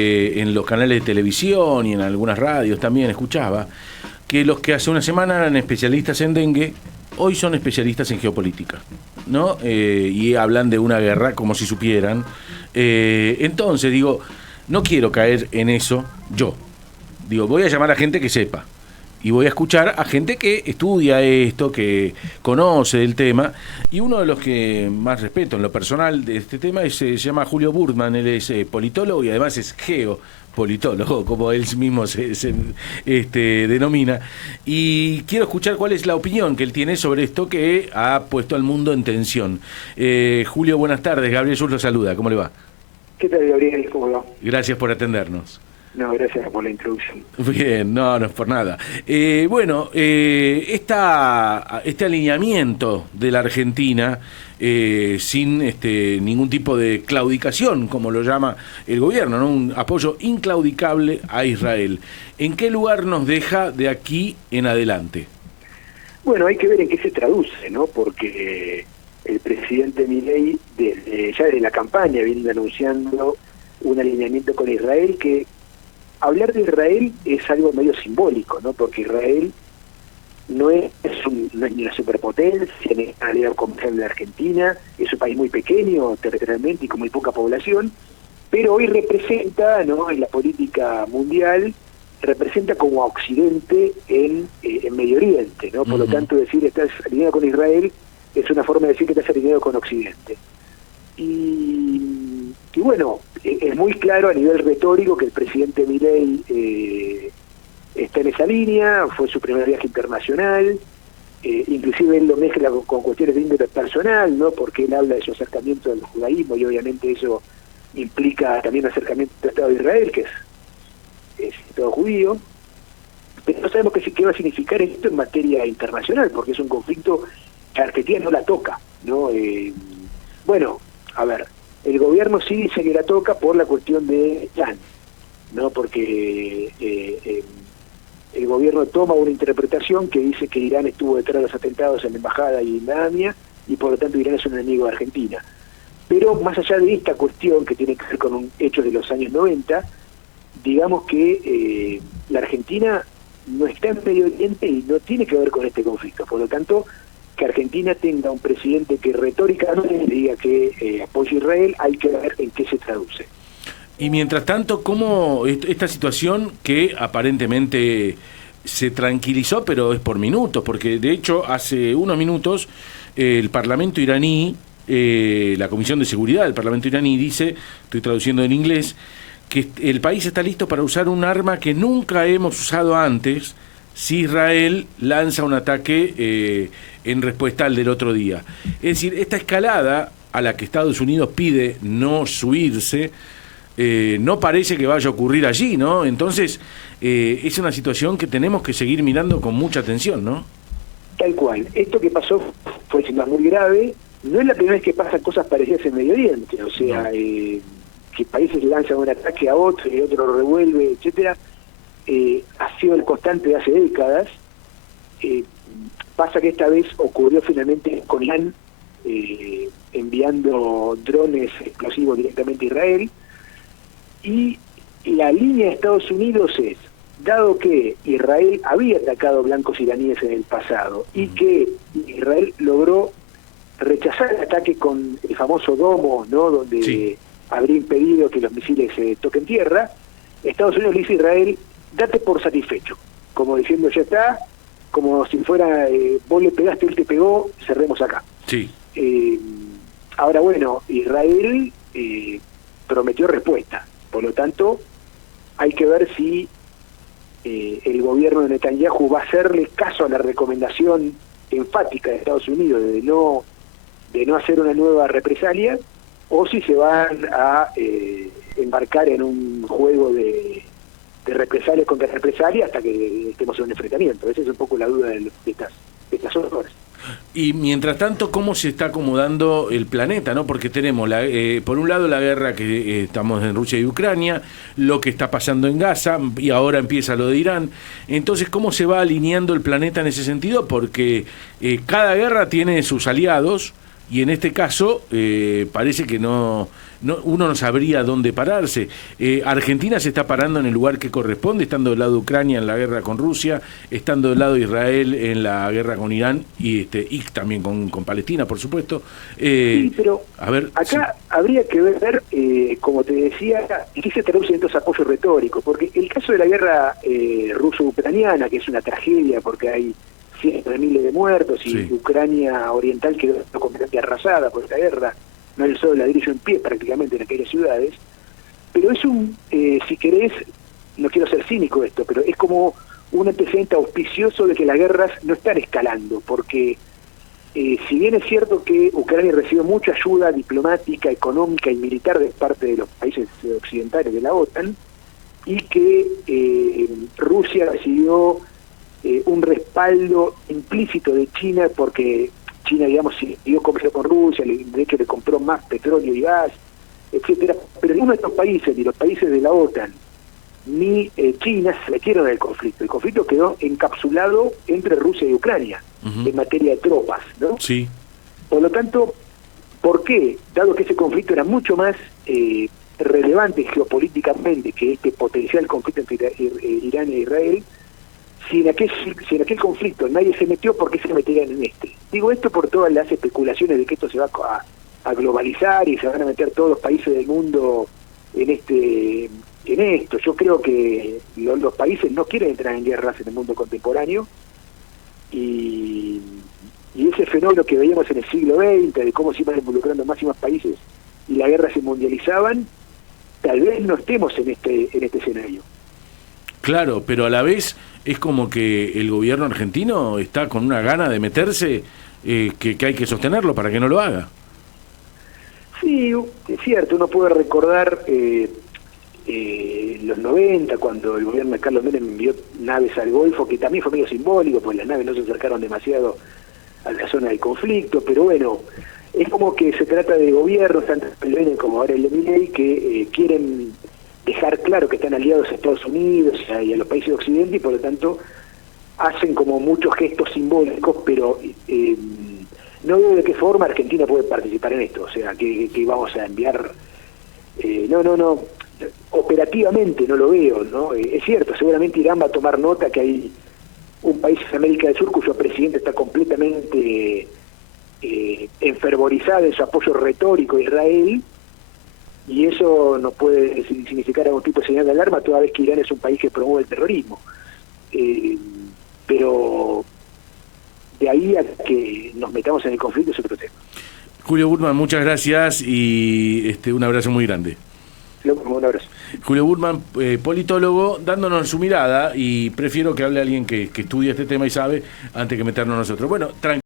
En los canales de televisión y en algunas radios también escuchaba que los que hace una semana eran especialistas en dengue, hoy son especialistas en geopolítica, ¿no? Y hablan de una guerra como si supieran. Entonces, digo, no quiero caer en eso yo. Digo, voy a llamar a gente que sepa. Y voy a escuchar a gente que estudia esto, que conoce el tema. Y uno de los que más respeto en lo personal de este tema se llama Julio Burtman. Él es politólogo y además es geopolitólogo, como él mismo se denomina. Y quiero escuchar cuál es la opinión que él tiene sobre esto que ha puesto al mundo en tensión. Julio, buenas tardes. Gabriel Sus lo saluda. ¿Cómo le va? ¿Qué tal, Gabriel? ¿Cómo va? Gracias por atendernos. No, gracias por la introducción. Bien, no es por nada. Este alineamiento de la Argentina sin ningún tipo de claudicación, como lo llama el gobierno, ¿no? Un apoyo inclaudicable a Israel. ¿En qué lugar nos deja de aquí en adelante? Bueno, hay que ver en qué se traduce, ¿no? Porque el presidente Milei, ya desde la campaña, viene anunciando un alineamiento con Israel que... Hablar de Israel es algo medio simbólico, ¿no? Porque Israel no es ni una superpotencia, ni una aliado comercial de la Argentina, es un país muy pequeño territorialmente y con muy poca población, pero hoy representa, ¿no?, en la política mundial, representa como a Occidente en Medio Oriente, ¿no? Por lo tanto, decir estás alineado con Israel es una forma de decir que estás alineado con Occidente. Y bueno, es muy claro a nivel retórico que el presidente Milei está en esa línea, fue su primer viaje internacional, inclusive él lo mezcla con cuestiones de índole personal, ¿no? Porque él habla de su acercamiento al judaísmo y obviamente eso implica también un acercamiento al Estado de Israel, que es Estado judío, pero no sabemos qué va a significar esto en materia internacional, porque es un conflicto que a Argentina no la toca, ¿no? Bueno, a ver, el gobierno sí dice que la toca por la cuestión de Irán, ¿no? Porque el gobierno toma una interpretación que dice que Irán estuvo detrás de los atentados en la embajada y en la AMIA y por lo tanto Irán es un enemigo de Argentina. Pero más allá de esta cuestión que tiene que ver con hechos de los años 90, digamos que la Argentina no está en Medio Oriente y no tiene que ver con este conflicto. Por lo tanto, que Argentina tenga un presidente que retóricamente diga que apoya a Israel, hay que ver en qué se traduce. Y mientras tanto, ¿cómo esta situación que aparentemente se tranquilizó, pero es por minutos? Porque de hecho hace unos minutos el Parlamento iraní, la Comisión de Seguridad del Parlamento iraní dice, estoy traduciendo en inglés, que el país está listo para usar un arma que nunca hemos usado antes si Israel lanza un ataque en respuesta al del otro día. Es decir, esta escalada a la que Estados Unidos pide no subirse, no parece que vaya a ocurrir allí, ¿no? Entonces, es una situación que tenemos que seguir mirando con mucha atención, ¿no? Tal cual. Esto que pasó fue sin más muy grave. No es la primera vez que pasan cosas parecidas en Medio Oriente, o sea, no. Que países lanzan un ataque a otro y otro lo revuelve, etcétera. Ha sido el constante de hace décadas. Pasa que esta vez ocurrió finalmente con Irán enviando drones explosivos directamente a Israel, y la línea de Estados Unidos es, dado que Israel había atacado blancos iraníes en el pasado y que Israel logró rechazar el ataque con el famoso domo, ¿no?, donde sí habría impedido que los misiles toquen tierra, Estados Unidos le dice a Israel, date por satisfecho, como diciendo ya está, como si fuera vos le pegaste, él te pegó, cerremos acá. Sí. Ahora bueno, Israel prometió respuesta, por lo tanto hay que ver si el gobierno de Netanyahu va a hacerle caso a la recomendación enfática de Estados Unidos de no hacer una nueva represalia, o si se van a embarcar en un juego de represalia contra represalia hasta que estemos en un enfrentamiento. Esa es un poco la duda de estas horas. Y mientras tanto, ¿cómo se está acomodando el planeta, ¿no? Porque tenemos, por un lado, la guerra que estamos en Rusia y Ucrania, lo que está pasando en Gaza, y ahora empieza lo de Irán. Entonces, ¿cómo se va alineando el planeta en ese sentido? Porque cada guerra tiene sus aliados, y en este caso parece que no uno no sabría dónde pararse. Argentina se está parando en el lugar que corresponde, estando del lado de Ucrania en la guerra con Rusia, estando del lado de Israel en la guerra con Irán y también con Palestina, por supuesto. Sí, pero a ver, acá habría que ver, como te decía, en qué se traducen estos apoyos retóricos, porque el caso de la guerra ruso-ucraniana, que es una tragedia porque hay cientos de miles de muertos y sí. Ucrania oriental quedó completamente arrasada por esta guerra, no hay un solo ladrillo en pie prácticamente en aquellas ciudades, pero es si querés, no quiero ser cínico esto, pero es como un antecedente auspicioso de que las guerras no están escalando, porque si bien es cierto que Ucrania recibió mucha ayuda diplomática, económica y militar de parte de los países occidentales de la OTAN, y que Rusia recibió un respaldo implícito de China, porque China, digamos, siguió comercio con Rusia, de hecho le compró más petróleo y gas, etcétera, pero ninguno de estos países, ni los países de la OTAN, ni China se metieron en el conflicto. El conflicto quedó encapsulado entre Rusia y Ucrania, en materia de tropas, ¿no? Sí. Por lo tanto, ¿por qué? Dado que ese conflicto era mucho más relevante geopolíticamente que este potencial conflicto entre Irán e Israel, si en aquel conflicto nadie se metió, ¿por qué se meterían en este? Digo esto por todas las especulaciones de que esto se va a globalizar y se van a meter todos los países del mundo en esto. Yo creo que los países no quieren entrar en guerras en el mundo contemporáneo, y ese fenómeno que veíamos en el siglo XX, de cómo se iban involucrando más y más países y las guerras se mundializaban, tal vez no estemos en este escenario. Claro, pero a la vez es como que el gobierno argentino está con una gana de meterse, que hay que sostenerlo para que no lo haga. Sí, es cierto, uno puede recordar los 90, cuando el gobierno de Carlos Menem envió naves al Golfo, que también fue medio simbólico, porque las naves no se acercaron demasiado a la zona del conflicto, pero bueno, es como que se trata de gobiernos, tanto el Menem como ahora el de Milei, que quieren dejar claro que están aliados a Estados Unidos y a los países de Occidente, y por lo tanto hacen como muchos gestos simbólicos, pero no veo de qué forma Argentina puede participar en esto, o sea, que vamos a enviar... no, operativamente no lo veo, ¿no? Es cierto, seguramente Irán va a tomar nota que hay un país en América del Sur cuyo presidente está completamente enfervorizado en su apoyo retórico a Israel, y eso no puede significar algún tipo de señal de alarma, toda vez que Irán es un país que promueve el terrorismo. Pero de ahí a que nos metamos en el conflicto es otro tema. Julio Burman, muchas gracias y un abrazo muy grande. Un abrazo. Julio Burman, politólogo, dándonos su mirada, y prefiero que hable alguien que estudia este tema y sabe antes que meternos nosotros. Bueno, tranquilo.